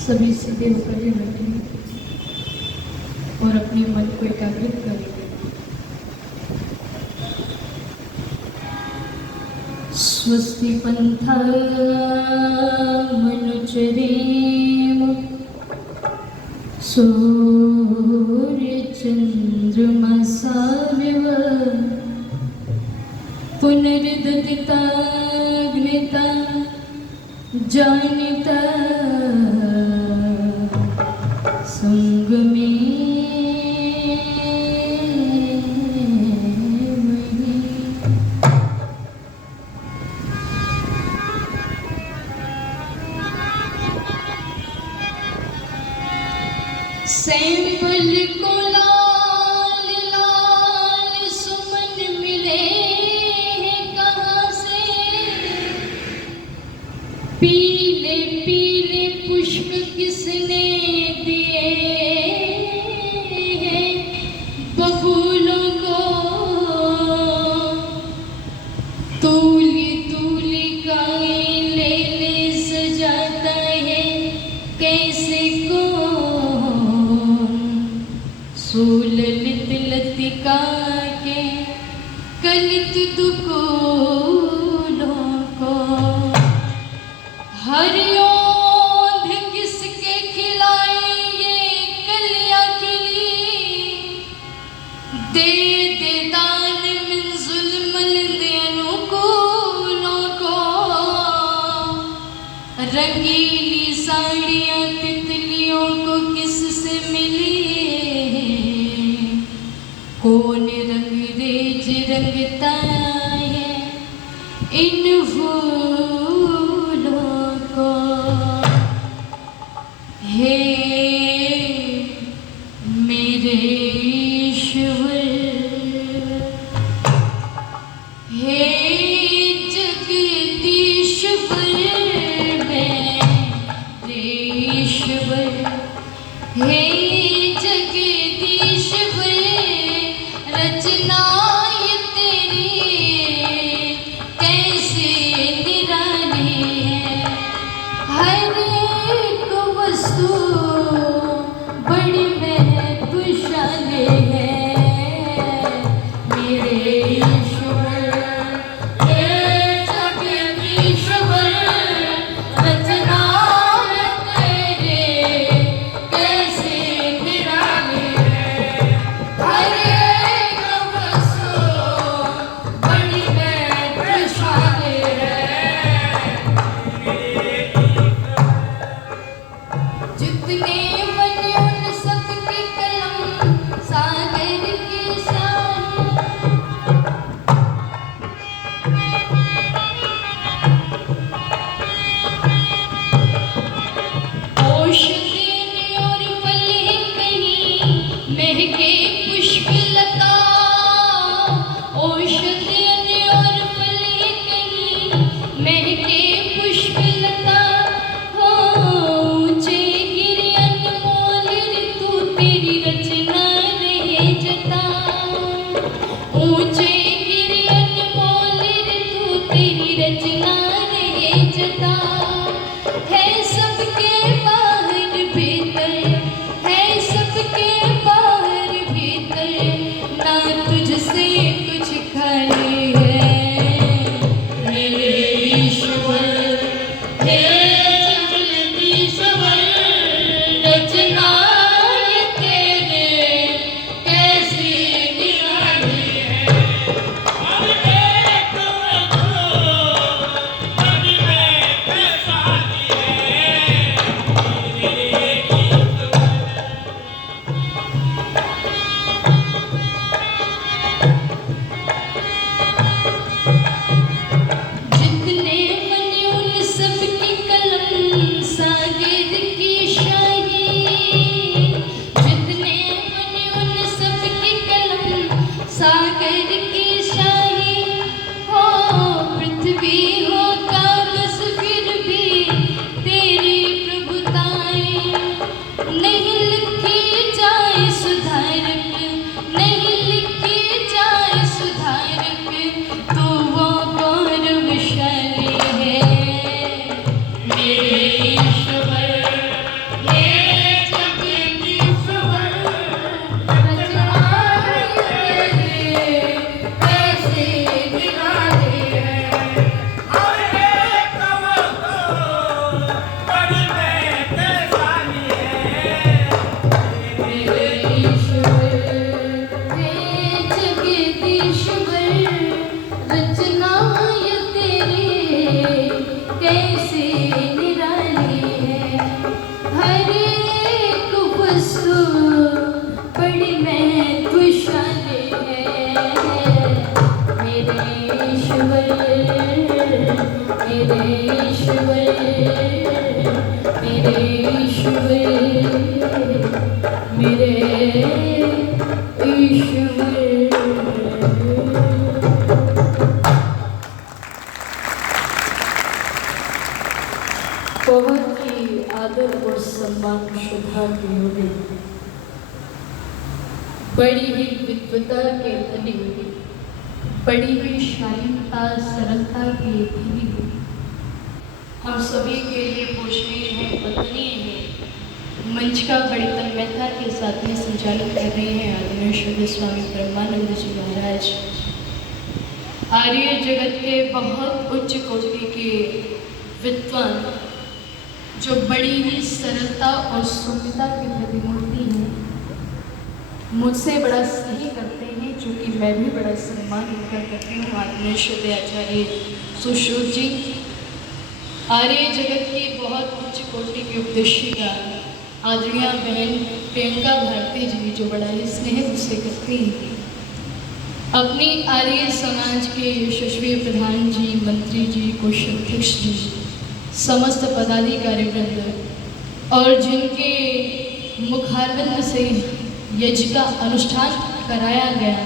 सभी सीधे होकर के बैठेंगे और अपने मन को एकाग्रित करेंगे। स्वस्ति पंथा मनुचरेम सूर्य चंद्रमसाविव पुनर्ददिताग्निता जानिता संगमे सैंपल को लाल लाल सुमन मिले हैं कहाँ से, पीले पीले पुष्प किसने दिए हैं बबूलों को, तूली तूली गाएं ले ले सजाता है कैसे को, सुललित लतिका के कलित दुकूलों को, हरिओंध किसके खिलाए ये कलियां खिली, दे दे दान मिन जुल्मन दे अनुकूलों को, रंगीली साड़ियां तितलियों को किससे मिली, कौन रंग रेज रंगता है इन फूलों को, हे मेरे ईश्वर, हे जगदीश्वर मेरे ईश्वर, हे जगदीश्वर रचना ये तेरी कैसे निराली है, हर एक वस्तु बड़ी महत्वशाली है मेरे ईश्वर, हे जगदीश्वर रचना ये तेरी कैसे निराली है, हर एक वस्तु बड़ी महत्वशाली है। जितने बने उन सबकी कलम सागर की शान, औषधि और फल कहीं महके पुष्पलता, औषधि और फल कहीं महके पुष्पलता, हो ऊंचे गिरे अनमोल ऋतु तेरी रचना रहे जता, ऊंचे गिरे अनमोल ऋतु तेरी रचना रहे जता, है सबके बाहर मेरे ईश्वर, मेरे ईश्वर। बहुत ही आदर और सम्मान श्रद्धा के योग्य, बड़ी ही विद्वता के धनी, बड़ी ही शालीनता सरलता के धनी, हम सभी के लिए पूजनीय है, वंदनीय है। मंच का बड़ी तन्मयता के साथ में संचालन कर रहे हैं आदरणीय श्री स्वामी ब्रह्मानंद जी महाराज। आर्य जगत के बहुत उच्च कोटि के विद्वान, जो बड़ी ही सरलता और सुंदरता की प्रतिमूर्ति हैं, मुझसे बड़ा स्नेह करते हैं, जो कि मैं भी बड़ा सम्मान उनका करती हूँ। आदरणीय श्री आचार्य सुश्रुत जी, आर्य जगत की बहुत उच्च कोटि की उपदेशिका आदरणीय बहन प्रियंका भारती जी, जो बड़ा ही स्नेह मुझसे करती हैं। अपनी आर्य समाज के यशस्वी प्रधान जी, मंत्री जी, कोषाध्यक्ष जी, समस्त पदाधिकारी वृंद और जिनके मुखारविंद से यज्ञ का अनुष्ठान कराया गया,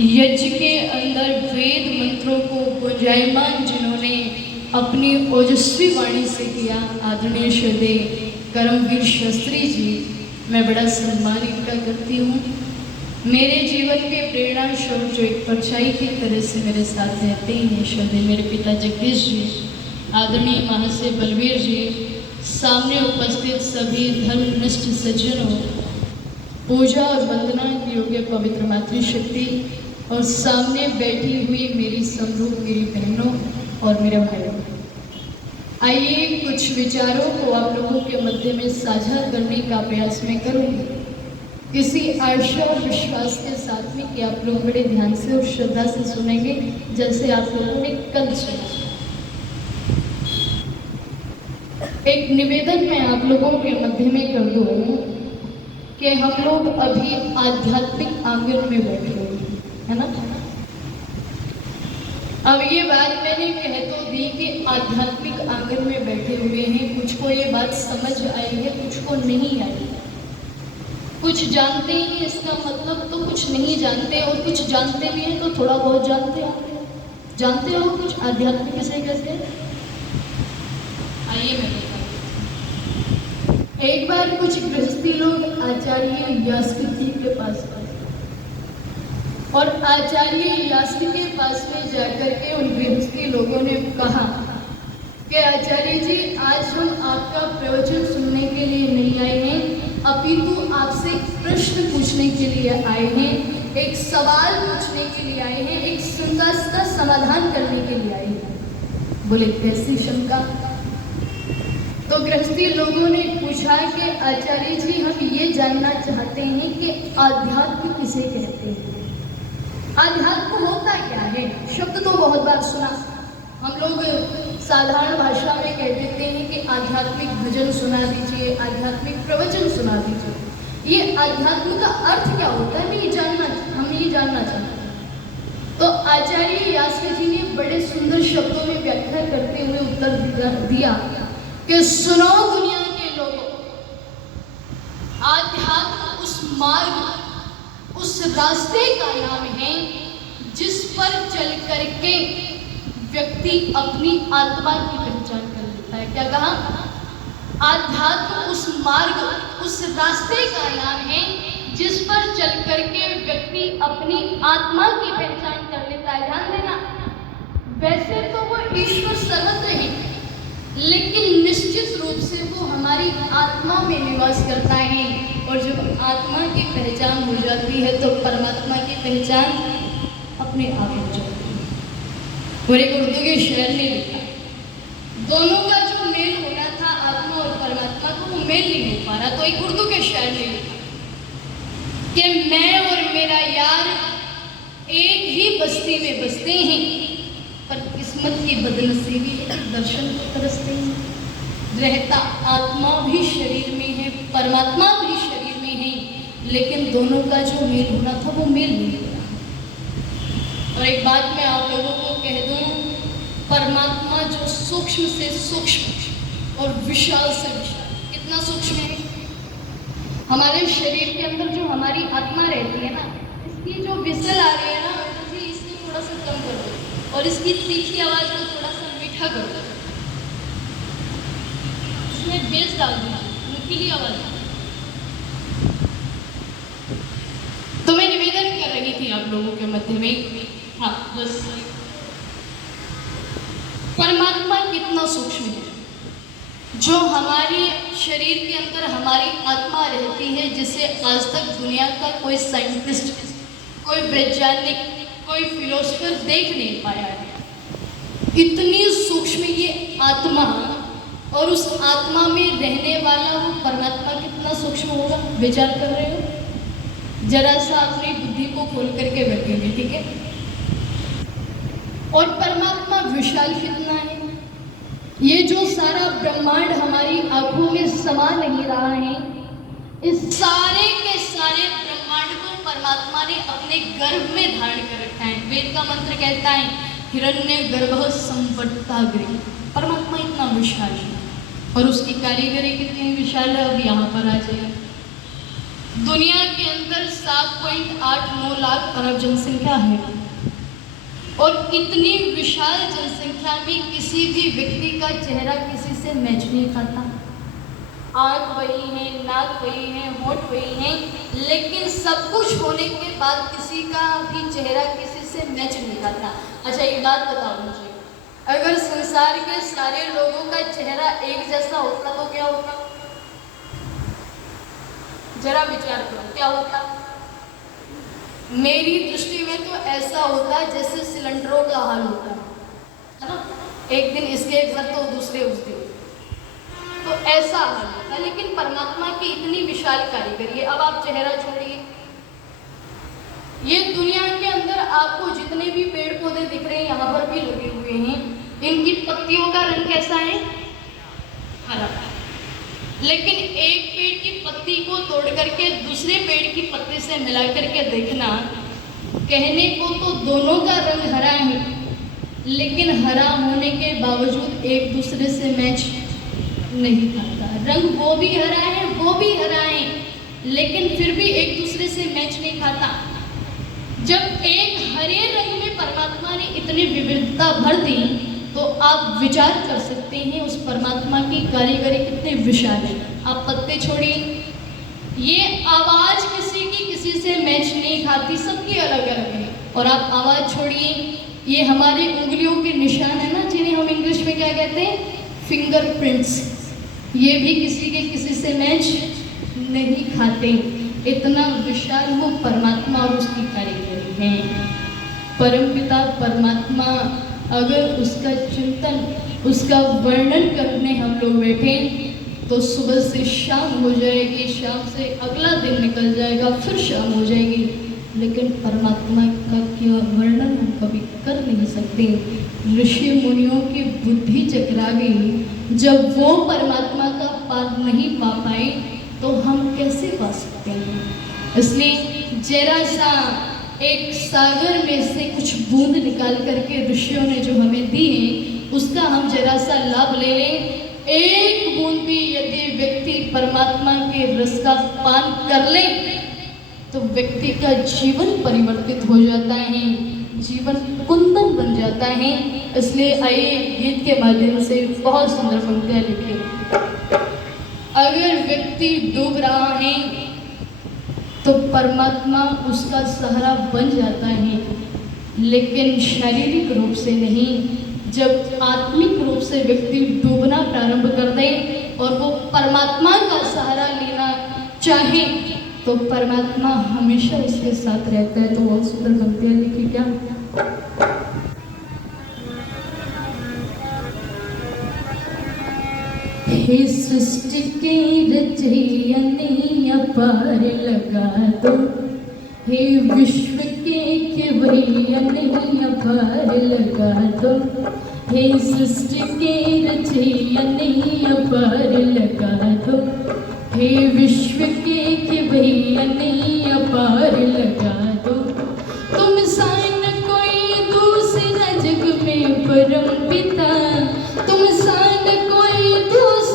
यज्ञ के अंदर वेद मंत्रों को गुंजायमान जिन्होंने अपनी ओजस्वी वाणी से किया, आदरणीय श्री करमवीर शास्त्री जी, मैं बड़ा सम्मान इनका करती हूँ। मेरे जीवन के प्रेरणा स्रोत जो एक परछाई की तरह से मेरे साथ रहते हैं, श्री मेरे पिता जगदीश जी, आदरणीय महाशय बलवीर जी, सामने उपस्थित सभी धर्मनिष्ठ सज्जनों, पूजा और वंदना की योग्य पवित्र मातृशक्ति और सामने बैठी हुई मेरी समरूप मेरी बहनों और मेरे भाइयों, आइए कुछ विचारों को आप लोगों के मध्य में साझा करने का प्रयास मैं करूँगी, इसी आशा और विश्वास के साथ में कि आप लोग बड़े ध्यान से और श्रद्धा से सुनेंगे, जैसे आप लोगों ने कल सुना। एक निवेदन मैं आप लोगों के मध्य में कर दूँ कि हम लोग अभी आध्यात्मिक आंगन में बैठे हुए है ना। अब ये बात मैंने कह तो दी कि आध्यात्मिक आंगन में बैठे हुए हैं, कुछ को ये बात समझ आई है, कुछ को नहीं आई। कुछ जानते हैं इसका मतलब, तो कुछ नहीं जानते, और कुछ जानते भी हैं तो थोड़ा बहुत जानते होंगे। जानते हो कुछ आध्यात्मिक किसे कहते हैं? आइए मैं बताऊं। एक बार कुछ गृहस्थी लोग आचार्य यास्क जी के पास गए और आचार्य यास्क के पास में जाकर के उन गृहस्थी लोगों ने कहा कि आचार्य जी, आज हम आपका प्रवचन सुनने के लिए नहीं आए हैं, अपितु आपसे एक प्रश्न पूछने के लिए आए हैं, एक सवाल पूछने के लिए आए हैं, एक शंका का समाधान करने के लिए आए हैं। बोले कैसी शंका? तो गृहस्थी लोगों ने पूछा कि आचार्य जी, हम ये जानना चाहते हैं कि आध्यात्म किसे कहते हैं? आध्यात्म होता क्या है? शब्द तो बहुत बार सुना, हम लोग साधारण भाषा में कह देते हैं कि आध्यात्मिक भजन सुना दीजिए, आध्यात्मिक प्रवचन सुना दीजिए। ये आध्यात्म का अर्थ क्या होता है, हम ये जानना चाहते हैं। तो आचार्य यास्क जी ने बड़े सुंदर शब्दों में व्याख्या करते हुए उत्तर दिया कि सुनो दुनिया के लोगों, आध्यात्म उस मार्ग, उस रास्ते का नाम है जिस पर चल करके व्यक्ति अपनी आत्मा की पहचान कर लेता है। क्या कहा? आध्यात्म उस मार्ग, उस रास्ते का नाम है जिस पर चल करके व्यक्ति अपनी आत्मा की पहचान कर लेता है। ध्यान देना, वैसे तो वो ईश्वर सर्वत्र है, लेकिन निश्चित रूप से वो हमारी आत्मा में निवास करता है, और जब आत्मा की पहचान हो जाती है तो परमात्मा की पहचान अपने आप हो जाती है। और एक उर्दू के शेर ने लिखा, दोनों का जो मेल होना था आत्मा और परमात्मा को, वो मेल नहीं हो पा रहा। तो एक उर्दू के शेर ने लिखा कि मैं और मेरा यार एक ही बस्ती में बसते हैं, पर किस्मत की बदनसीबी दर्शन को तरसते हैं। रहता आत्मा भी शरीर में है, परमात्मा भी शरीर में है, लेकिन दोनों का जो मेल होना था वो मेल नहीं हुआ। और एक बात मैं आप लोगों को कह दूं, परमात्मा जो सूक्ष्म से सूक्ष्म, और विशाल से विशाल। कितना सूक्ष्म है। हमारे शरीर के अंदर जो हमारी आत्मा रहती है ना, इसकी जो विसल आ रही है ना, मुझे इसको थोड़ा सा कम कर दो और इसकी तीखी आवाज़ को थोड़ा सा मीठा कर दो। इसमें बेस डाल दो, नुकीली आवाज़। तो मैं निवेदन कर रही थी आप लोगों के मध्य में, हाँ बस, परमात्मा कितना सूक्ष्म है। जो हमारे शरीर के अंदर हमारी आत्मा रहती है, जिसे आज तक दुनिया का कोई साइंटिस्ट, कोई वैज्ञानिक, कोई फिलोसफर देख नहीं पाया है। इतनी सूक्ष्म ये आत्मा, और उस आत्मा में रहने वाला वो परमात्मा कितना सूक्ष्म होगा, विचार कर रहे हो? जरा सा अपनी बुद्धि को खोल करके बैठेंगे, ठीक है? और परमात्मा विशाल कितना है। ये जो सारा ब्रह्मांड हमारी आंखों में समा नहीं रहा है, इस सारे के सारे ब्रह्मांड को परमात्मा ने अपने गर्भ में धारण कर रखा है। वेद का मंत्र कहता है हिरण्य गर्भ संवर्ताग्रे। परमात्मा इतना विशाल है और उसकी कारीगरी कितनी विशाल है। अब यहाँ पर आ जाए, दुनिया के अंदर 7.89 लाख अरब जनसंख्या है और इतनी विशाल जनसंख्या में किसी भी व्यक्ति का चेहरा किसी से मैच नहीं खाता। आँख वही है, नाक वही है, होंठ वही है, लेकिन सब कुछ होने के बाद किसी का भी चेहरा किसी से मैच नहीं खाता। अच्छा एक बात बताओ मुझे, अगर संसार के सारे लोगों का चेहरा एक जैसा होता तो क्या होता? जरा विचार करो, क्या होता? मेरी दृष्टि में तो ऐसा होता जैसे सिलेंडरों का हाल होता है ना, एक दिन इसके एक घर तो दूसरे उस दिन, तो ऐसा हाल होता। लेकिन परमात्मा की इतनी विशाल कारीगरी है। अब आप चेहरा छोड़िए, ये दुनिया के अंदर आपको जितने भी पेड़ पौधे दिख रहे हैं, यहाँ पर भी लगे हुए हैं, इनकी पत्तियों का रंग कैसा है? हरा। लेकिन एक पेड़ की पत्ती को तोड़ करके दूसरे पेड़ की पत्ती से मिला करके देखना, कहने को तो दोनों का रंग हरा है, लेकिन हरा होने के बावजूद एक दूसरे से मैच नहीं खाता। रंग वो भी हरा है, वो भी हरा है, लेकिन फिर भी एक दूसरे से मैच नहीं खाता। जब एक हरे रंग में परमात्मा ने इतनी विविधता भर दी, तो आप विचार कर सकते हैं उस परमात्मा की कारीगरी कितनी विशाल है। आप पत्ते छोड़िए, ये आवाज़ किसी की किसी से मैच नहीं खाती, सबकी अलग अलग है। और आप आवाज़ छोड़िए, ये हमारी उंगलियों के निशान है ना, जिन्हें हम इंग्लिश में क्या कहते हैं? फिंगरप्रिंट्स। ये भी किसी के किसी से मैच नहीं खाते। इतना विशाल वो परमात्मा और उसकी कारीगरी है। परमपिता परमात्मा, अगर उसका चिंतन, उसका वर्णन करने हम लोग बैठे तो सुबह से शाम हो जाएगी, शाम से अगला दिन निकल जाएगा, फिर शाम हो जाएगी, लेकिन परमात्मा का क्या वर्णन हम कभी कर नहीं सकते। ऋषि मुनियों की बुद्धि चकरा गई। जब वो परमात्मा का पार नहीं पा पाए तो हम कैसे पा सकते हैं? इसलिए जरा सा एक सागर में से कुछ बूंद निकाल करके ऋषियों ने जो हमें दी है, उसका हम जरा सा लाभ ले लें। एक बूंद भी यदि व्यक्ति परमात्मा के रस का पान कर ले तो व्यक्ति का जीवन परिवर्तित हो जाता है, जीवन कुंदन बन जाता है। इसलिए आइए गीत के माध्यम से बहुत सुंदर पंक्तियां लिखें। अगर व्यक्ति डूब रहा है तो परमात्मा उसका सहारा बन जाता है, लेकिन शारीरिक रूप से नहीं। जब आत्मिक रूप से व्यक्ति डूबना प्रारंभ कर दे और वो परमात्मा का सहारा लेना चाहे तो परमात्मा हमेशा उसके साथ रहता है। तो बहुत सुंदर पंक्तियां लिखी क्या? हे सृष्टि के रचयिया अपार लगा दो, हे विश्व के खेवैया अपार लगा दो, हे सृष्टि के रचयिया अपार लगा दो, हे विश्व के खेवैया अपार लगा दो। तुम सान कोई दूसरा जग में परम पिता, तुम सान कोई दूसरा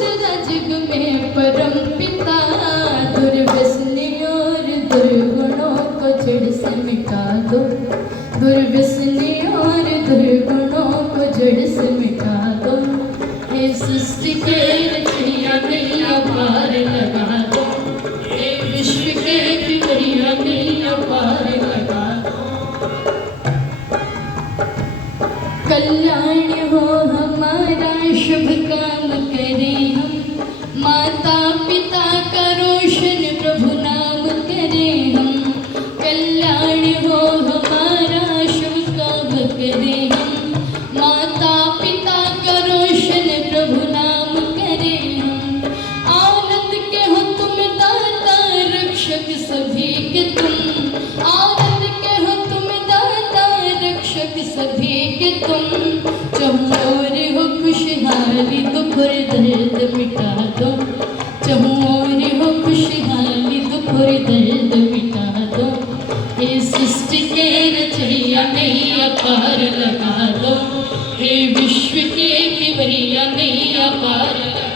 रचैया नैया पार लगा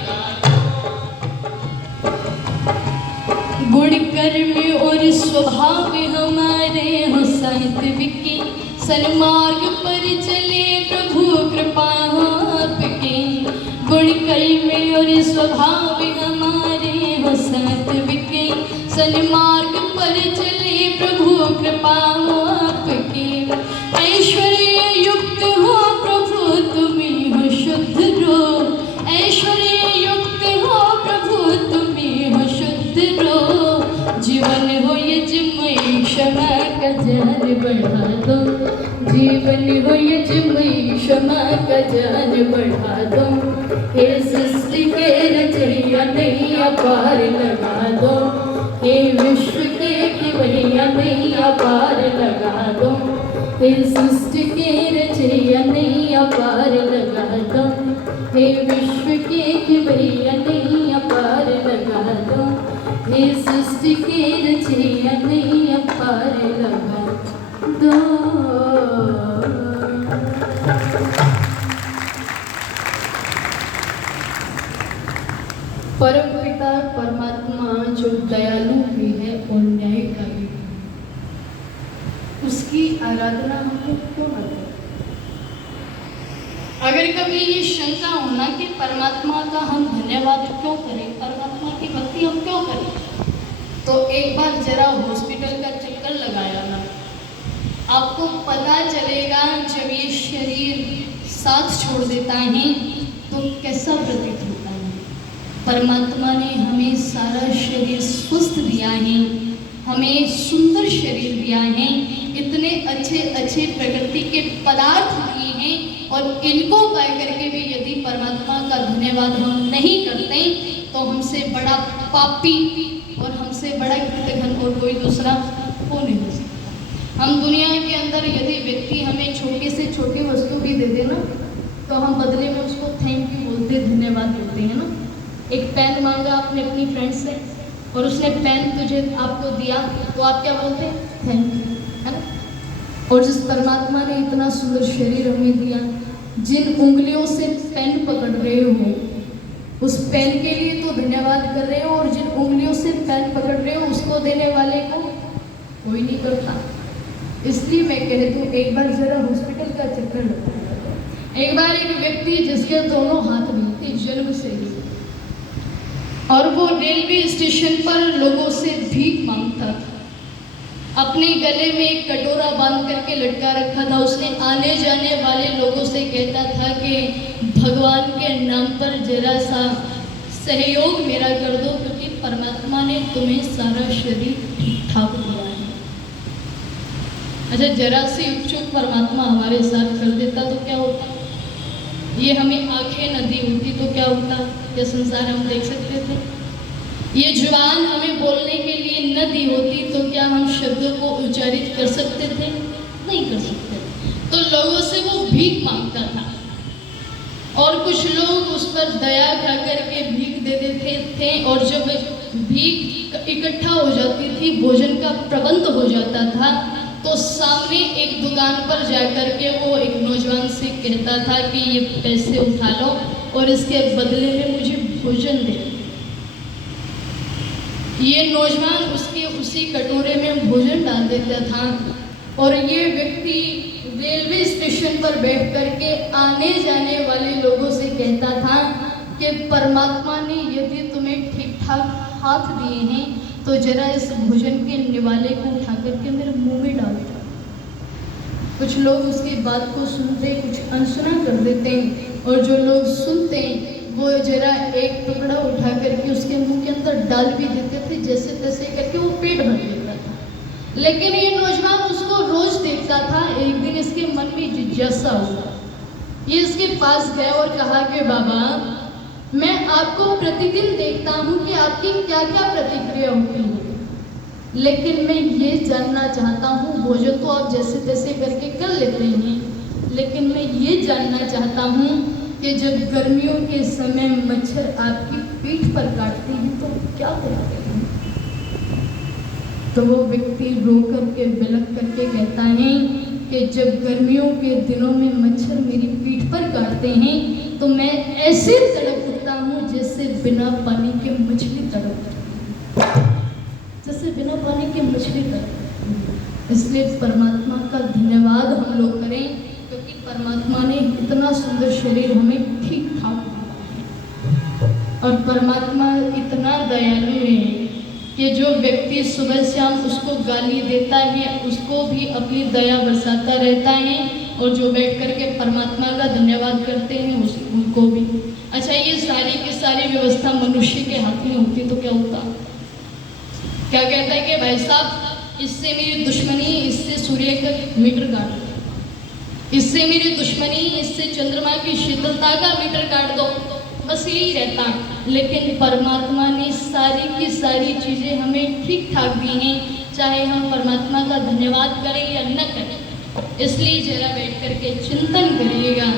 दो। गुण कर्म और स्वभाव हमारे हो सात्विक, सन्मार्ग पर चले प्रभु कृपा आपकी। गुण कर्म और स्वभाव हमारे हो सात्विक, सन्मार्ग पर चले प्रभु कृपा आपकी। ऐश्वर्य युक्त हो प्रभु तुम्ही हो शुद्ध रो, ऐश्वर्य युक्त हो प्रभु तुम्ही हो शुद्ध रो। जीवन हो यजमयी क्षमा का जान बढ़ा दो, जीवन हो यजमयी क्षमा का जान बढ़ा दो। हे सृष्टि के रचैया नैया पार लगा दो, हे विश्व के खिवैया नैया पार लगा दो। हे सृष्टि के रचैया नैया पार लगा दो, हे विश्व के खिवैया नैया पार लगा दो। हे सृष्टि के रचैया नैया पार लगा दो। परम पिता परमात्मा जो दयालु भी है और न्यायकारी है, उसकी आराधना हम लोग क्यों न करें? अगर कभी ये शंका होना कि परमात्मा का हम धन्यवाद क्यों करें, परमात्मा की भक्ति हम क्यों करें, तो एक बार जरा हॉस्पिटल का चक्कर लगाया ना, आपको पता चलेगा जब ये शरीर साथ छोड़ देता है तो कैसा प्रतीत होता है। परमात्मा ने हमें सारा शरीर स्वस्थ दिया है, हमें सुंदर शरीर दिया है, इतने अच्छे अच्छे प्रकृति के पदार्थ दिए हैं, और इनको पाए करके भी यदि परमात्मा का धन्यवाद हम नहीं करते तो हमसे बड़ा पापी और हमसे बड़ा कृतघ्न और कोई दूसरा हो नहीं हो सकता। हम दुनिया के अंदर यदि व्यक्ति हमें छोटी से छोटी वस्तु भी दे दे ना, तो हम बदले में उसको थैंक यू बोलते, धन्यवाद बोलते हैं ना। एक पेन मांगा आपने अपनी फ्रेंड से और उसने पेन तुझे आपको दिया, तो आप क्या बोलते हैं? थैंक यू, है ना। और जिस परमात्मा ने इतना सुंदर शरीर हमें दिया, जिन उंगलियों से पेन पकड़ रहे हो उस पेन के लिए तो धन्यवाद कर रहे हो, और जिन उंगलियों से पेन पकड़ रहे हो उसको देने वाले को कोई नहीं करता। इसलिए मैं कह दूँ, एक बार जरा हॉस्पिटल का चक्कर लगाओ। एक बार एक व्यक्ति जिसके दोनों हाथ नहीं थे जन्म से ही, और वो रेलवे स्टेशन पर लोगों से भीख मांगता था, अपने गले में एक कटोरा बांध करके लटका रखा था। उसने आने जाने वाले लोगों से कहता था कि भगवान के नाम पर जरा सा सहयोग मेरा कर दो, क्योंकि परमात्मा ने तुम्हें सारा शरीर ठीक ठाक दिया है। अच्छा, जरा सी इच्छुक परमात्मा हमारे साथ कर देता तो क्या होता? ये हमें आंखें न दी होती तो क्या होता? ये संसार हम देख सकते थे? ये जुबान हमें बोलने के लिए न दी होती तो क्या हम शब्दों को उच्चारित कर सकते थे? नहीं कर सकते। तो लोगों से वो भीख मांगता था, और कुछ लोग उस पर दया खा करके भीख दे देते थे, और जब भीख इकट्ठा हो जाती थी, भोजन का प्रबंध हो जाता था, तो सामने एक दुकान पर जाकर के वो एक नौजवान से कहता था कि ये पैसे उठा लो और इसके बदले में मुझे भोजन दे। ये नौजवान उसके उसी कटोरे में भोजन डाल देता था, और ये व्यक्ति रेलवे स्टेशन पर बैठ करके आने जाने वाले लोगों से कहता था कि परमात्मा ने यदि तुम्हें ठीक ठाक हाथ दिए हैं तो जरा इस भोजन के निवाले को उठा करके मेरे मुंह में डाल दो। कुछ लोग उसकी बात को सुनते, कुछ अनसुना कर देते हैं, और जो लोग सुनते हैं वो जरा एक टुकड़ा उठा करके उसके मुंह के अंदर डाल भी देते थे, जैसे तैसे करके वो पेट भर लेता था। लेकिन ये नौजवान उसको रोज देखता था। एक दिन इसके मन में जिज्ञासा हुआ, ये इसके पास गया और कहा कि बाबा, मैं आपको प्रतिदिन देखता हूँ कि आपकी क्या क्या प्रतिक्रिया होती है, लेकिन मैं ये जानना चाहता हूँ, भोजन तो आप जैसे तैसे करके कर लेते हैं, लेकिन मैं ये जानना चाहता हूँ कि जब गर्मियों के समय मच्छर आपकी पीठ पर काटते हैं तो क्या करते हैं? तो वो व्यक्ति रो करके बिलख करके कहता है कि जब गर्मियों के दिनों में मच्छर मेरी पीठ पर काटते हैं तो मैं ऐसे तड़प उठता हूँ जैसे बिना पानी के मछली तड़प, जैसे बिना पानी के मछली तड़प। इसलिए परमात्मा का धन्यवाद हम लोग करें, क्योंकि परमात्मा ने इतना सुंदर शरीर हमें ठीक ठाक दिया है। और परमात्मा इतना दयालु है कि जो व्यक्ति सुबह शाम उसको गाली देता है उसको भी अपनी दया बरसाता रहता है, और जो बैठ करके परमात्मा का धन्यवाद करते हैं उनको भी। अच्छा, ये सारी की सारी व्यवस्था मनुष्य के हाथ में होती तो क्या होता? क्या कहता है कि भाई साहब इससे मेरी दुश्मनी, इससे सूर्य का मीटर काट दो, इससे मेरी दुश्मनी, इससे चंद्रमा की शीतलता का मीटर काट दो, बस यही रहता। लेकिन परमात्मा ने सारी की सारी चीज़ें हमें ठीक ठाक दी हैं, चाहे हम परमात्मा का धन्यवाद करें या न करें। इसलिए जरा बैठ करके चिंतन करिएगा,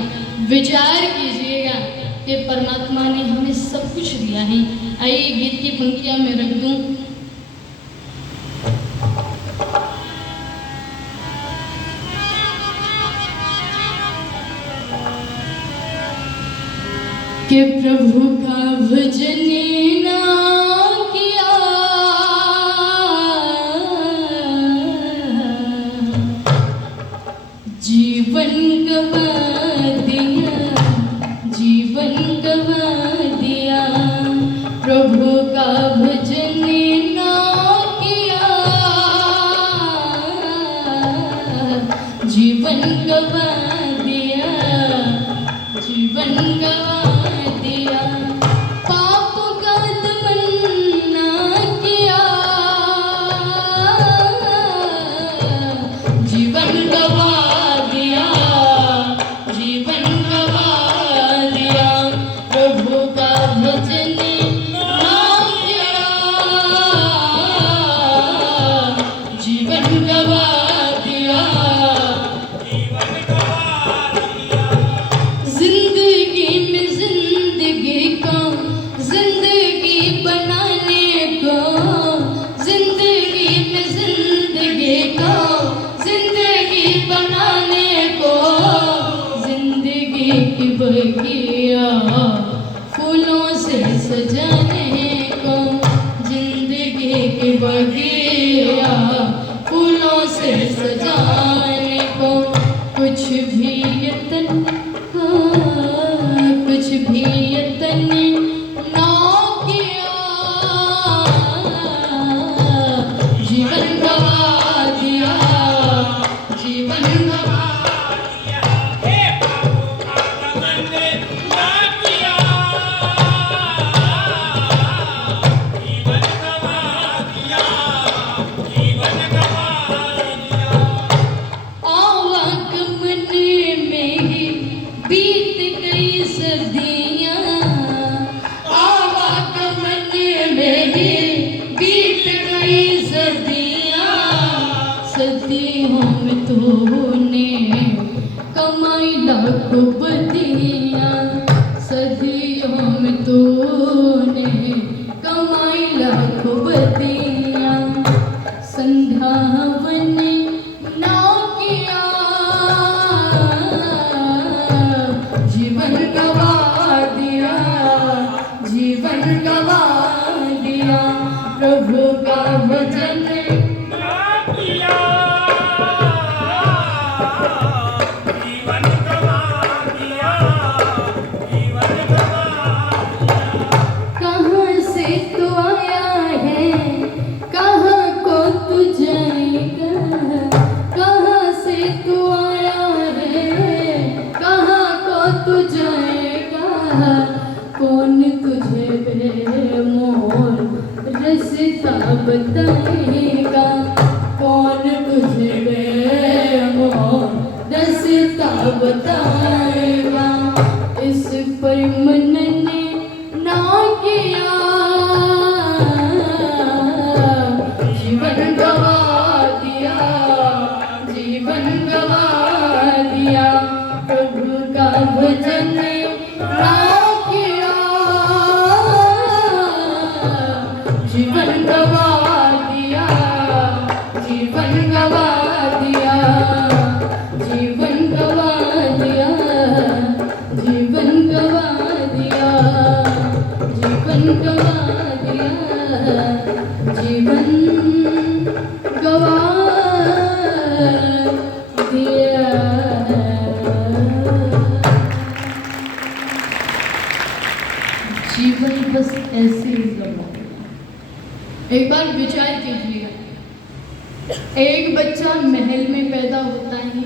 विचार कीजिएगा कि परमात्मा ने हमें सब कुछ दिया है। आइए गीत की पंक्तियाँ मैं रख दूँ। कि प्रभु का भजन ना किया, जीवन गवा दिया, जीवन गवा दिया। प्रभु का भजन ना किया, जीवन गवा दिया, जीवन गवा दिया। पाप का दमन ना किया, जीवन गवा दिया, जीवन गवा दिया। प्रभु का भजन ना किया, जीवन गवा दिया, जीवन गवा दिया। जिंदगी में जिंदगी को जिंदगी बनाने को, जिंदगी में जिंदगी को जिंदगी बनाने को, जिंदगी की बगिया फूलों से सजाने को, जिंदगी की बगिया फूलों से सजाने को। कुछ भी यतन, कुछ भी यतन ना किया, जीवन गवा दिया, जीवन गवा दिया। हे प्रभु का भजन ना किया, जीवन गवा दिया, जीवन गवा दिया। आवागमन में ही बीत गई सर्दियाँ, आवागमन में ही बीत गई सर्दियाँ। सर्दियों में तूने कमाई लाखों बदियाँ, सर्दियों में तूने कमाई लाखों बदियाँ। संध्यावन ना किया, जीवन गवा दिया, जीवन गवा दिया। प्रभु का भजन ना किया, जीवन गवा दिया, जीवन गवा दिया। कहाँ से तू आया है, कहाँ को तू जाएगा, कहाँ से तू आया है, कहाँ को तू जाएगा। कौन तुझे बेमोल रास्ता बताएगा, कौन तुझे बेमोल रास्ता बताएगा। इस पर मनन ना किया, जीवन गवा दिया, जीवन गवा दिया। प्रभु का भजन ना किया, जीवन गवा दिया, जीवन गवा दिया। दिया, जीवन गवा दिया। जीवन बस ऐसे ही गवा दिया। एक बार विचार कीजिएगा, एक बच्चा महल में पैदा होता है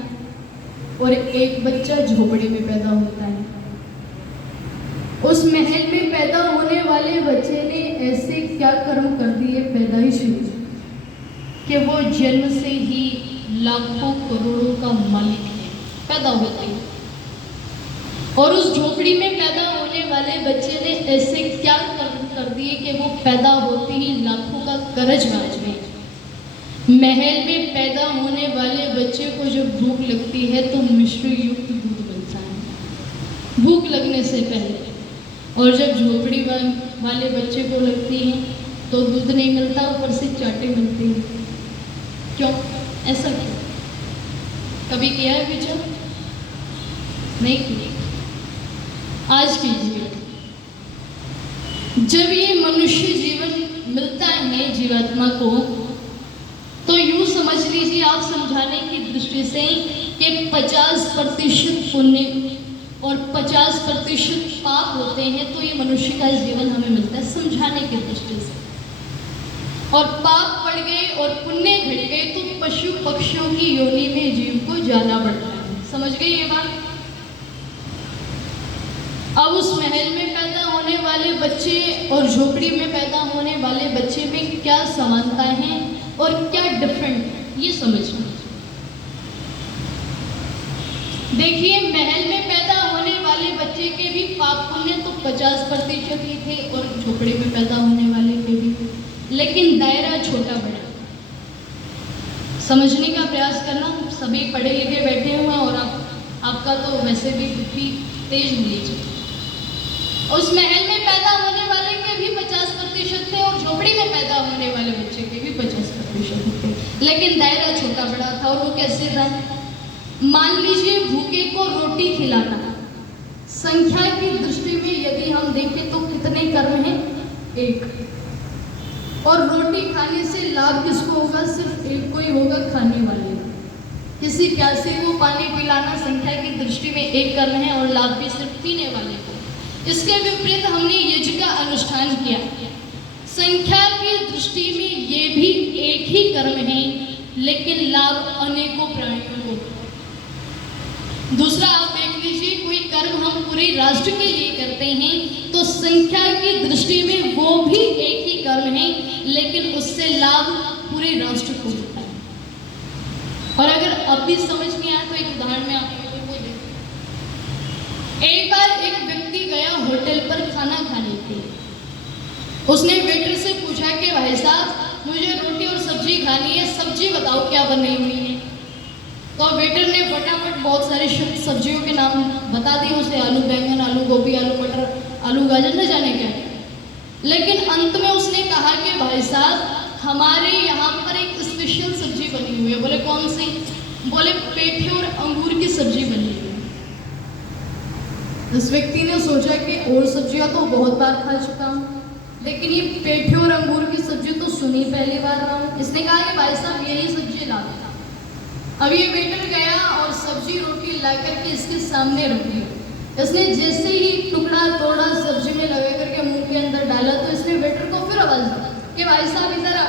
और एक बच्चा झोपड़ी में पैदा होता है। उस महल में पैदा होने वाले बच्चे ने ऐसे क्या कर्म कर दिए पैदाइश में कि वो जन्म से ही लाखों करोड़ों का मालिक है, पैदा होते ही। और उस झोपड़ी में पैदा होने वाले बच्चे ने ऐसे क्या कर्म कर दिए कि वो पैदा होते ही लाखों का कर्जबाज है। महल में पैदा होने वाले बच्चे को जब भूख लगती है तो मिश्र युक्त दूध बनता है भूख लगने से पहले, और जब झोपड़ी वाले बच्चे को लगती है तो दूध नहीं मिलता, ऊपर से चाटे मिलते हैं। क्यों? ऐसा क्यों? कभी किया है विचार? नहीं किया, आज कीजिए। जब ये मनुष्य जीवन मिलता है जीवात्मा को, तो यूं समझ लीजिए आप समझाने की दृष्टि से कि 50% पुण्य और 50% पाप होते हैं, तो ये मनुष्य का जीवन हमें मिलता है समझाने की दृष्टि से। और पाप बढ़ गए और पुण्य घट गए तो पशु पक्षियों की योनि में जीव को जाना पड़ता है। समझ गए ये बात? अब उस महल में पैदा होने वाले बच्चे और झोपड़ी में पैदा होने वाले बच्चे में क्या समानता है और क्या डिफरेंट है, ये समझना। देखिए, महल में पैदा होने वाले बच्चे के भी पाप पुण्य तो 50% ही थे और झोपड़ी में पैदा होने वाले के भी, लेकिन दायरा छोटा बड़ा। समझने का प्रयास करना, सभी पढ़े लिखे बैठे हुए हैं और आपका तो वैसे भी बुद्धि तेज लीजिए। उस महल में पैदा होने वाले के भी 50% थे और झोपड़ी में पैदा होने वाले बच्चे के भी 50% थे, लेकिन दायरा छोटा बड़ा था। और वो कैसे था? मान लीजिए भूखे को रोटी खिलाना, संख्या की दृष्टि में यदि हम देखें तो कितने कर्म हैं? एक। और रोटी खाने से लाभ किसको होगा? सिर्फ एक को ही होगा, खाने वाले। किसी प्यासे को पानी पिलाना संख्या की दृष्टि में एक कर्म है और लाभ भी सिर्फ पीने वाले को। इसके विपरीत हमने यज्ञ का अनुष्ठान किया, संख्या की दृष्टि में ये भी एक ही कर्म है, लेकिन लाभ अनेकों प्राणियों को। दूसरा, आप देख लीजिए, कोई कर्म हम पूरे राष्ट्र के लिए करते हैं तो संख्या की दृष्टि में वो भी एक ही कर्म है, लेकिन उससे लाभ पूरे राष्ट्र को होता है। और अगर अब भी समझ नहीं आया तो एक उदाहरण में आपको एक बार एक व्यक्ति गया होटल पर खाना खाने के लिए। उसने वेटर से पूछा कि भाई साहब, मुझे रोटी और सब्जी खानी है, सब्जी बताओ क्या बनी हुई है। तो वेटर ने फटाफट बहुत सारे सब्जियों के नाम बता दिए उसे, आलू बैंगन, आलू गोभी, आलू मटर, आलू गाजर, न जाने क्या। लेकिन अंत में उसने कहा कि भाई साहब, हमारे यहाँ पर एक स्पेशल सब्जी बनी हुई है। बोले कौन सी? बोले पेठे और अंगूर की सब्जी बनी हुई है। उस व्यक्ति ने सोचा कि और सब्जियां तो बहुत बार खा चुका हूँ, लेकिन ये पेठे और अंगूर की सब्जी तो सुनी पहली बार रहा हूँ। इसने कहा कि भाई साहब यही सब्जी ला देना। अब ये वेटर गया और सब्जी रोटी ला करके इसके सामने रख दी। इसने जैसे ही टुकड़ा तोड़ा, सब्जी में लगा करके मुंह के अंदर डाला, तो इसने वेटर को फिर आवाज दी कि भाई साहब इधर आ।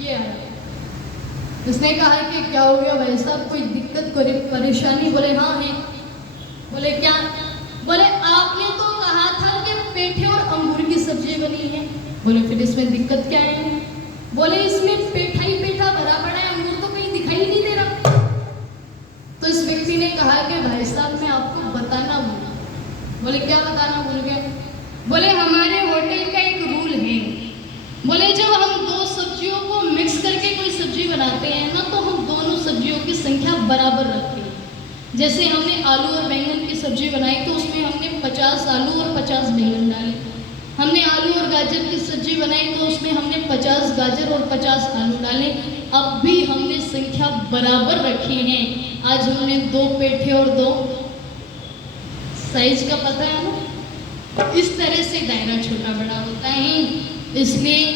ये आया। इसने कहा कि क्या हो गया भाई साहब, कोई दिक्कत, कोई परेशानी? बोले हाँ है। बोले क्या? बोले आपने तो कहा था कि पेठे और अंगूर की सब्जी बनी है। बोले फिर इसमें दिक्कत क्या है? बोले इसमें पेठा ही पेठा भरा पड़ा है, अंगूर तो कहीं दिखाई नहीं दे रहा। तो इस व्यक्ति ने कहा कि भाई साहब मैं आपको बताना भूला। बोले क्या बताना भूल गए? बोले हमारे होटल का एक रूल है, बोले जब हम दो सब्जियों को मिक्स करके कोई सब्जी बनाते हैं ना, तो हम दोनों सब्जियों की संख्या बराबर रखते हैं। जैसे हमने आलू और बैंगन की सब्जी बनाई तो उसमें हमने 50 आलू और 50 बैंगन डाले। हमने आलू और गाजर की सब्जी बनाई तो उसमें हमने 50 गाजर और 50 आलू डाले। अब भी हमने संख्या बराबर रखी है। आज हमने 2 पेठे और 2 साइज का पता है ना, इस तरह से दायरा छोटा बड़ा होता है। इसलिए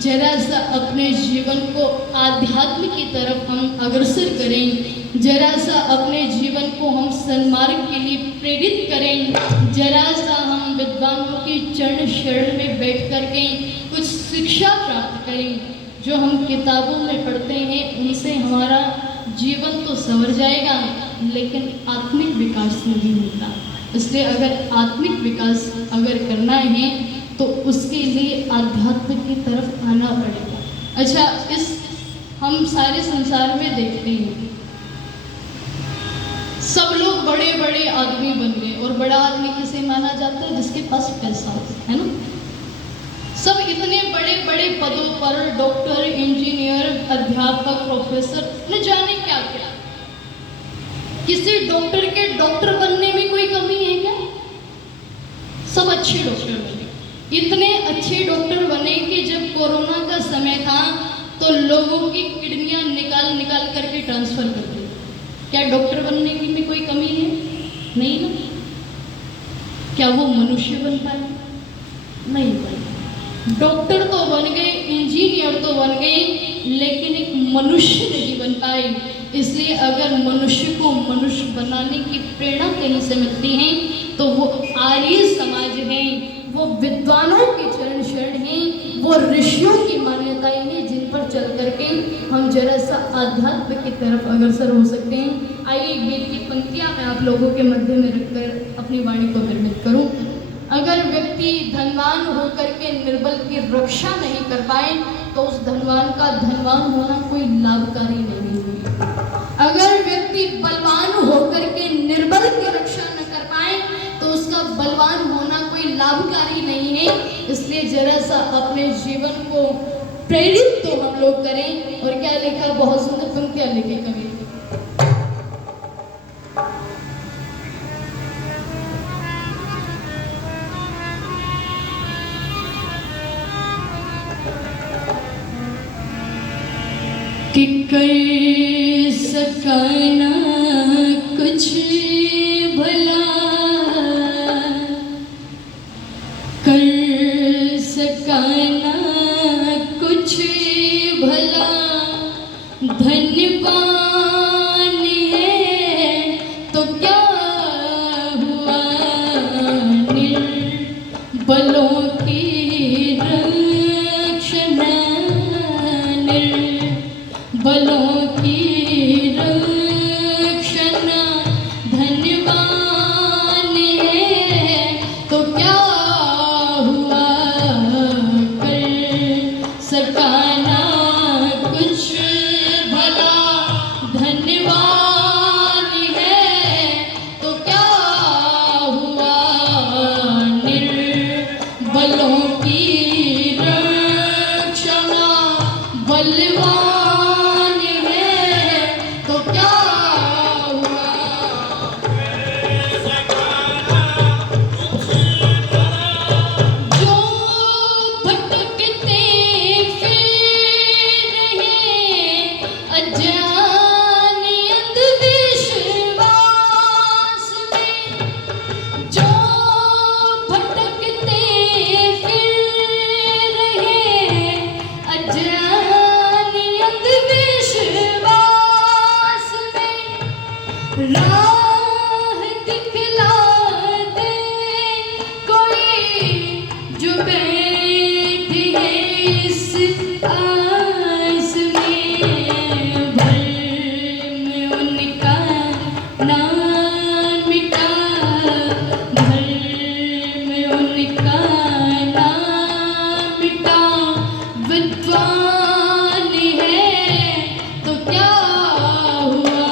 जरा सा अपने जीवन को आध्यात्म की तरफ हम अग्रसर करें, जरा सा अपने जीवन को हम सन्मार्ग के लिए प्रेरित करें, जरा सा हम विद्वानों के चरण शरण में बैठ करके कुछ शिक्षा प्राप्त करें। जो हम किताबों में पढ़ते हैं उनसे हमारा जीवन तो संवर जाएगा, लेकिन आत्मिक विकास नहीं होता। इसलिए अगर आत्मिक विकास अगर करना है तो उसके लिए आध्यात्म की तरफ आना पड़ेगा। अच्छा, इस हम सारे संसार में देखते हैं सब लोग बड़े बड़े आदमी बन गए, और बड़ा आदमी किसे माना जाता है? जिसके पास पैसा होता है ना। सब इतने बड़े बड़े पदों पर, डॉक्टर, इंजीनियर, अध्यापक, प्रोफेसर, न जाने क्या क्या। किसी डॉक्टर के डॉक्टर बनने में कोई कमी है क्या? सब अच्छे डॉक्टर बने। इतने अच्छे डॉक्टर बने कि जब कोरोना का समय था तो लोगों की किडनियां निकाल निकाल करके ट्रांसफर कर दी। क्या डॉक्टर बनने की में कोई कमी है? नहीं ना। क्या वो मनुष्य बन पाए? नहीं बने। डॉक्टर तो बन गए, इंजीनियर तो बन गए, लेकिन एक मनुष्य नहीं बन पाए। इसलिए अगर मनुष्य को मनुष्य बनाने की प्रेरणा कहीं से मिलती है तो वो आर्य समाज है, वो विद्वानों के चरण शरण हैं, वो ऋषियों की मान्यताएं हैं जिन पर चल करके हम जरा सा आध्यात्म की तरफ अग्रसर हो सकते हैं। आइए गीत की पंक्तियां मैं आप लोगों के मध्य में रखकर अपनी वाणी को निर्मित करूं। अगर व्यक्ति धनवान होकर के निर्बल की रक्षा नहीं कर पाए तो उस धनवान का धनवान होना कोई लाभकारी नहीं है। अगर व्यक्ति बलवान होकर के निर्बल की रक्षा न कर पाए तो उसका बलवान होना कोई लाभकारी नहीं है। इसलिए जरा सा अपने जीवन को प्रेरित तो हम लोग करें। और क्या लिखा? बहुत सुंदर पंक्तियां लिखी कवि। कि कर सकाना कुछ भला, कर सकाना कुछ भला, धनवान है तो क्या हुआ, निर्बलों की रक्षणा, बलों की रक्षणा, धनवान है तो क्या हुआ, कर सकाना कुछ भला, धनवान है तो क्या हुआ, निर्बलों की रक्षणा, बलवान राह दिखला दे कोई जो बैठी है इस आस में, भर में उनका नाम मिटा, भर में उनका नाम मिटा, विद्वान है तो क्या हुआ,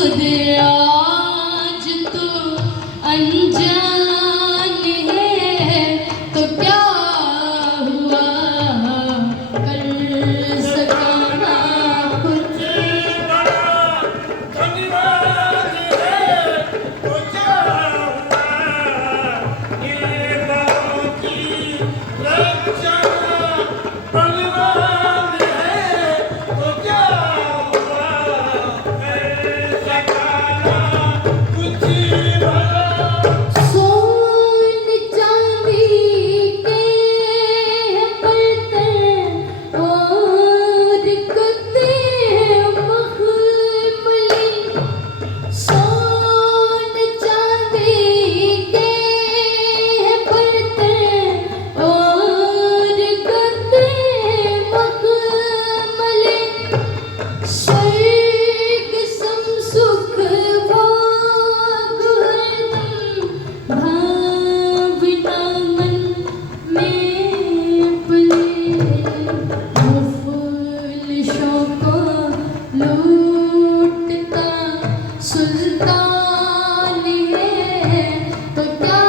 खुद आज तो अनजान है, तो क्या हुआ कर सका ना कुछ। धन्यवाद है तो क्या हुआ, ये बाहों की रक्षा बलवान है तो क्या हुआ, कर सका ना कुछ भला। सोन चांदी के बर्तन और कुत्ते मखमली, सोन चांदी के बर्तन और कुत्ते मखमली, स्वर्ग सम सुख भोग हरदम भावना मन में अपने, मुफल शौको लूटता सुल्तान है, तो क्या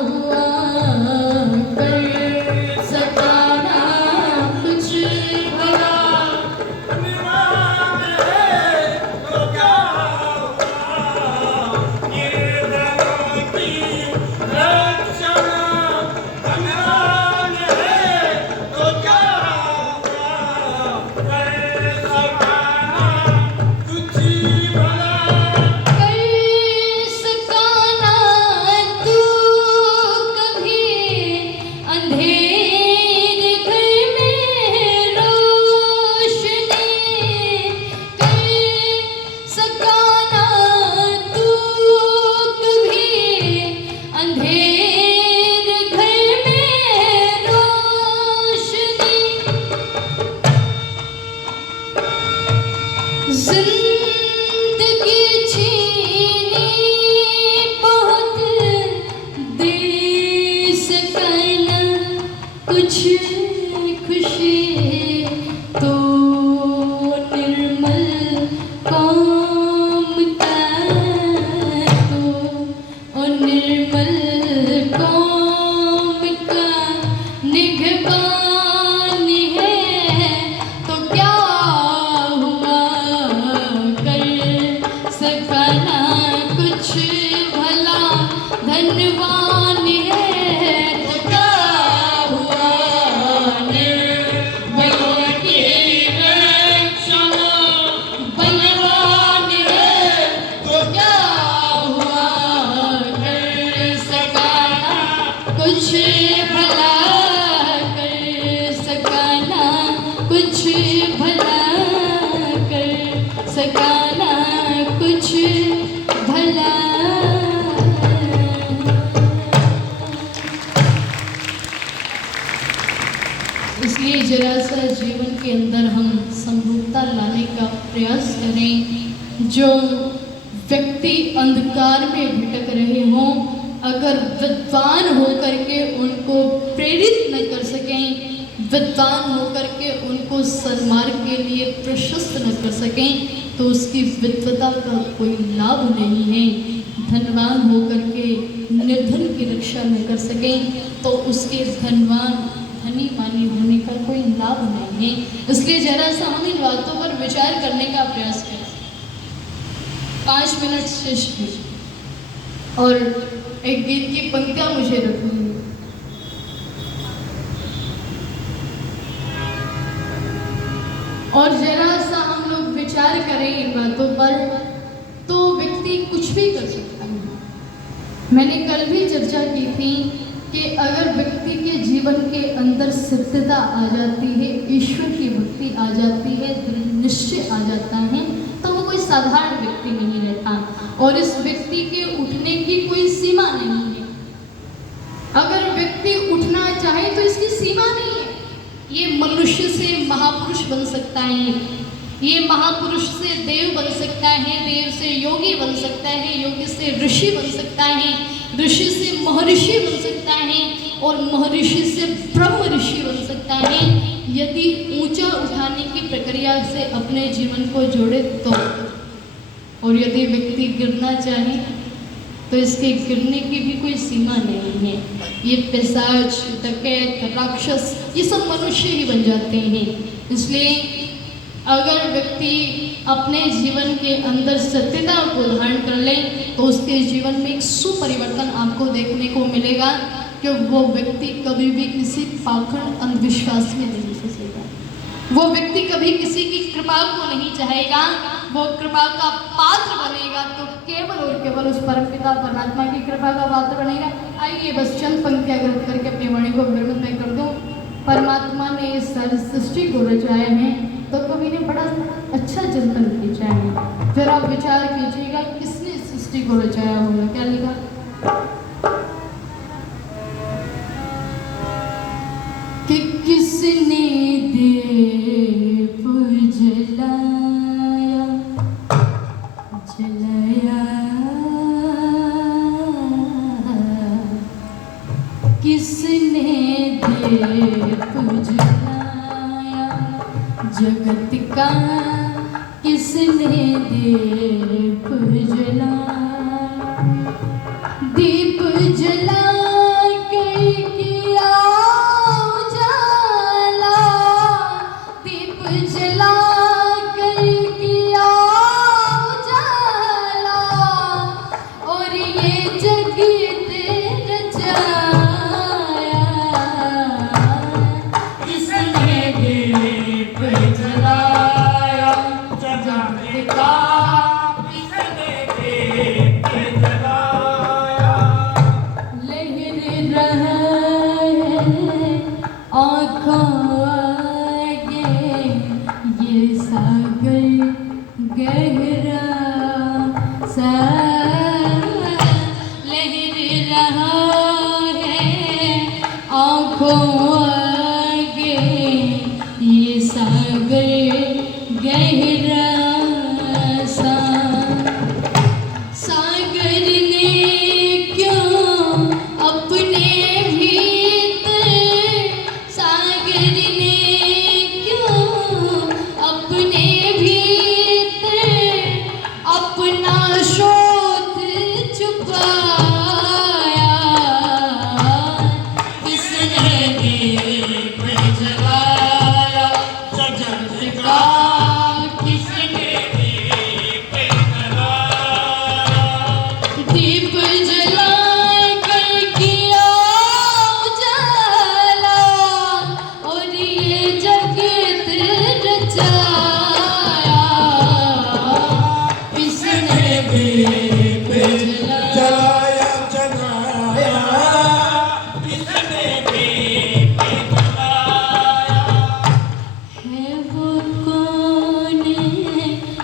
हुआ कर सका ना कुछ भला। धन्यवाद है तो क्या हुआ, ये बाहों की रक्षा। धन्यवाद है तो क्या हुआ, कर सका ना कुछ भला। कर सका ना तू कभी अंधेरे घर में रोशनी, कर सका ना तू कभी अंधेरे घर में रोशनी। जिंदगी छीनी बहुत दे सकना कुछ खुशी, तो निर्मल काम का, तो निर्मल काम का निगहबान है, तो क्या हुआ कर सका ना कुछ भला। धनवान है तो क्या हुआ निर्भयों की रक्षा, बलवान है तो क्या हुआ कर सका ना कुछ भला, कर सका ना कुछ भला, कर सका ना कुछ भला। इसलिए जरा सा जीवन के अंदर हम समरूपता लाने का प्रयास करें। जो व्यक्ति अंधकार में भटक रहे हों, अगर विद्वान होकर के उनको प्रेरित न कर सकें, विद्वान होकर के उनको सन्मार्ग के लिए प्रशस्त न कर सकें, तो उसकी विद्वता का कोई लाभ नहीं है। धनवान होकर के निर्धन की रक्षा न कर सकें, तो उसके धनी मानी होने का कोई लाभ नहीं है। इसलिए जरा सा हम इन बातों पर विचार करने का प्रयास करें। 5 मिनट शेष है और एक गीत की पंक्तियां मुझे रखनी है। और जरा सा हम लोग विचार करें इन बातों पर, तो व्यक्ति कुछ भी कर सकता है। मैंने कल भी चर्चा की थी कि अगर व्यक्ति के जीवन के अंदर सत्यता आ जाती है, ईश्वर की भक्ति आ जाती है, दृढ़ निश्चय आ जाता है, तो वो कोई साधारण व्यक्ति नहीं रहता और इस व्यक्ति के उठने की कोई सीमा नहीं है। अगर व्यक्ति उठना चाहे तो इसकी सीमा नहीं है। ये मनुष्य से महापुरुष बन सकता है, ये महापुरुष से देव बन सकता है, देव से योगी बन सकता है, योगी से ऋषि बन सकता है, ऋषि से महर्षि बन सकता है और महर्षि से ब्रह्म ऋषि बन सकता है, यदि ऊंचा उठाने की प्रक्रिया से अपने जीवन को जोड़े तो। और यदि व्यक्ति गिरना चाहे तो इसके गिरने की भी कोई सीमा नहीं है। ये पिशाच, डकैत, राक्षस ये सब मनुष्य ही बन जाते हैं। इसलिए अगर व्यक्ति अपने जीवन के अंदर सत्यता को धारण कर ले तो उसके जीवन में एक सुपरिवर्तन आपको देखने को मिलेगा कि वो व्यक्ति कभी भी किसी पाखंड अंधविश्वास में नहीं फंसेगा। वो व्यक्ति कभी किसी की कृपा को नहीं चाहेगा, वो कृपा का पात्र बनेगा तो केवल और केवल उस परमपिता परमात्मा की कृपा का पात्र बनेगा। आइए बस चंद पंक्तियां ग्रंथ करके अपनी वाणी को विवरण में कर दूं। परमात्मा ने इस सारी सृष्टि को रचाया है तो कवि ने बड़ा अच्छा चिंतन किया है। जरा आप विचार कीजिएगा किसने इस सृष्टि को रचाया होगा। क्या लिखा? कि किसने दीप जलाया जलाया, किसने दीप जलाया जगत का, किसने दीप जलाया, दीप जला कर किया उजाला, दीप जला कर किया उजाला, और ये जगत रचाया, किसने दीप जलाया जगत का, किसने दीप जलाया। लहर रहा है आँखों आगे ये सागर गहरा सा, लहर रहा है आँखों आगे ये सागर गहरा सा। सागर ने क्यों अपने भीतर, सागर ने क्यों अपने भीतर अपना शोध छुपाया, किसने दीप जलाया जगत का, किसने दीप जलाया, दीप जला कर किया उजाला, और ये जगत रचाया, किसने दीप जलाया जलाया किसने दीप जलाया। है वो कौन,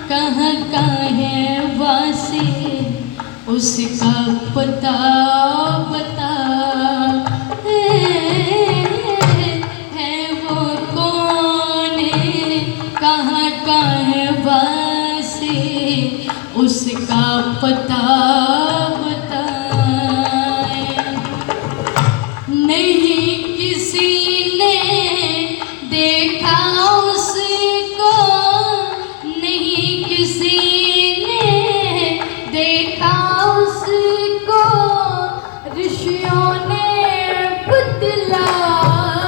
कहाँ का है वासी, उसका पता बता, है वो कौन, कहाँ का है वासी, उसका पता बताए। नहीं किसी ने देखा उसको, नहीं किसी ने देखा उसको, ऋषियों ने बतलाया,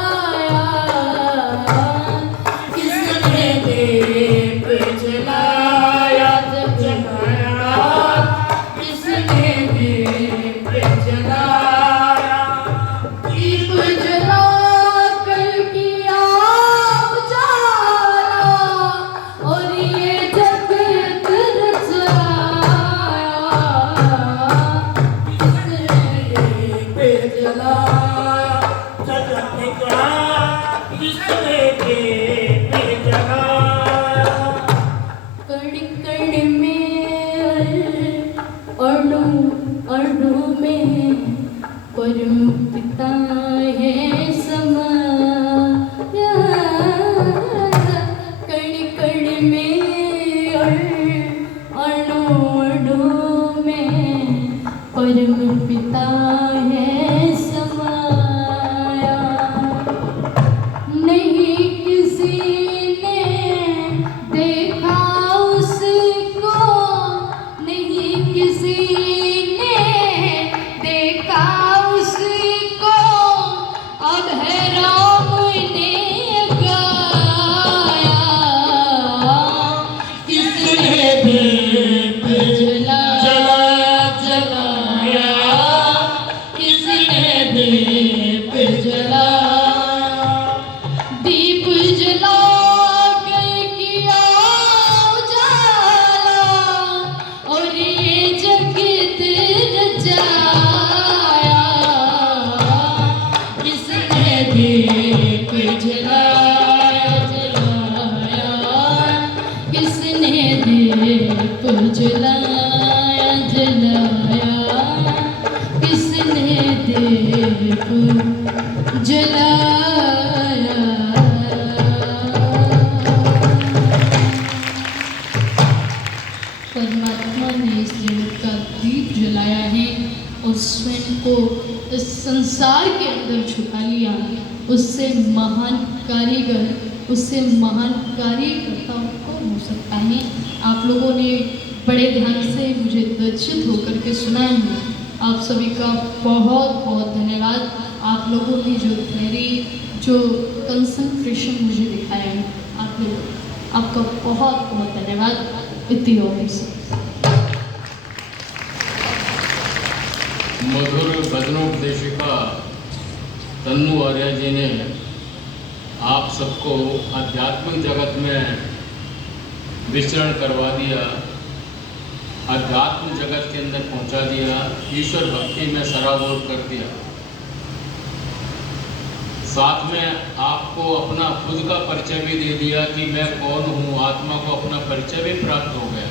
किसने दीप जलाया जलाया, किसने दीप जलाया, दीप जला कर किया उजाला, और ये जगत रचाया, किसने दीप जलाया जगत का, किसने दीप जलाया। कण कण में अणु अणु में परम पिता है समाया, कण कण में अणु अणु में परम पिता है समाया। नहीं किसी ने देखा उसको, परमात्मा ने इस जगत का दीप जलाया है और स्वयं को इस संसार के अंदर छुपा लिया, उससे महान कारीगर, उससे महान कार्यकर्ता कौन हो सकता है। आप लोगों ने बड़े ध्यान से मुझे दर्शित होकर के सुना है। आप सभी का बहुत बहुत धन्यवाद। आप लोगों ने जो धैर्य, जो कंसंट्रेशन मुझे दिखाया है, आप लोग आपका बहुत बहुत धन्यवाद। इतनी ऑफिस मधुर भजनोपदेशिका तन्नू आर्या जी ने आप सबको आध्यात्मिक जगत में विचरण करवा दिया, अध्यात्म जगत के अंदर पहुंचा दिया, ईश्वर भक्ति में सराबोर कर दिया। साथ में आपको अपना खुद का परिचय भी दे दिया कि मैं कौन हूँ। आत्मा को अपना परिचय भी प्राप्त हो गया।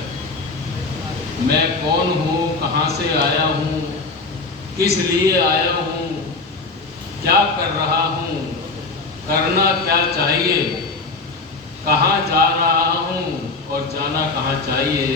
मैं कौन हूँ, कहाँ से आया हूँ, किस लिए आया हूँ, क्या कर रहा हूँ, करना क्या चाहिए, कहाँ जा रहा हूँ और जाना कहाँ चाहिए।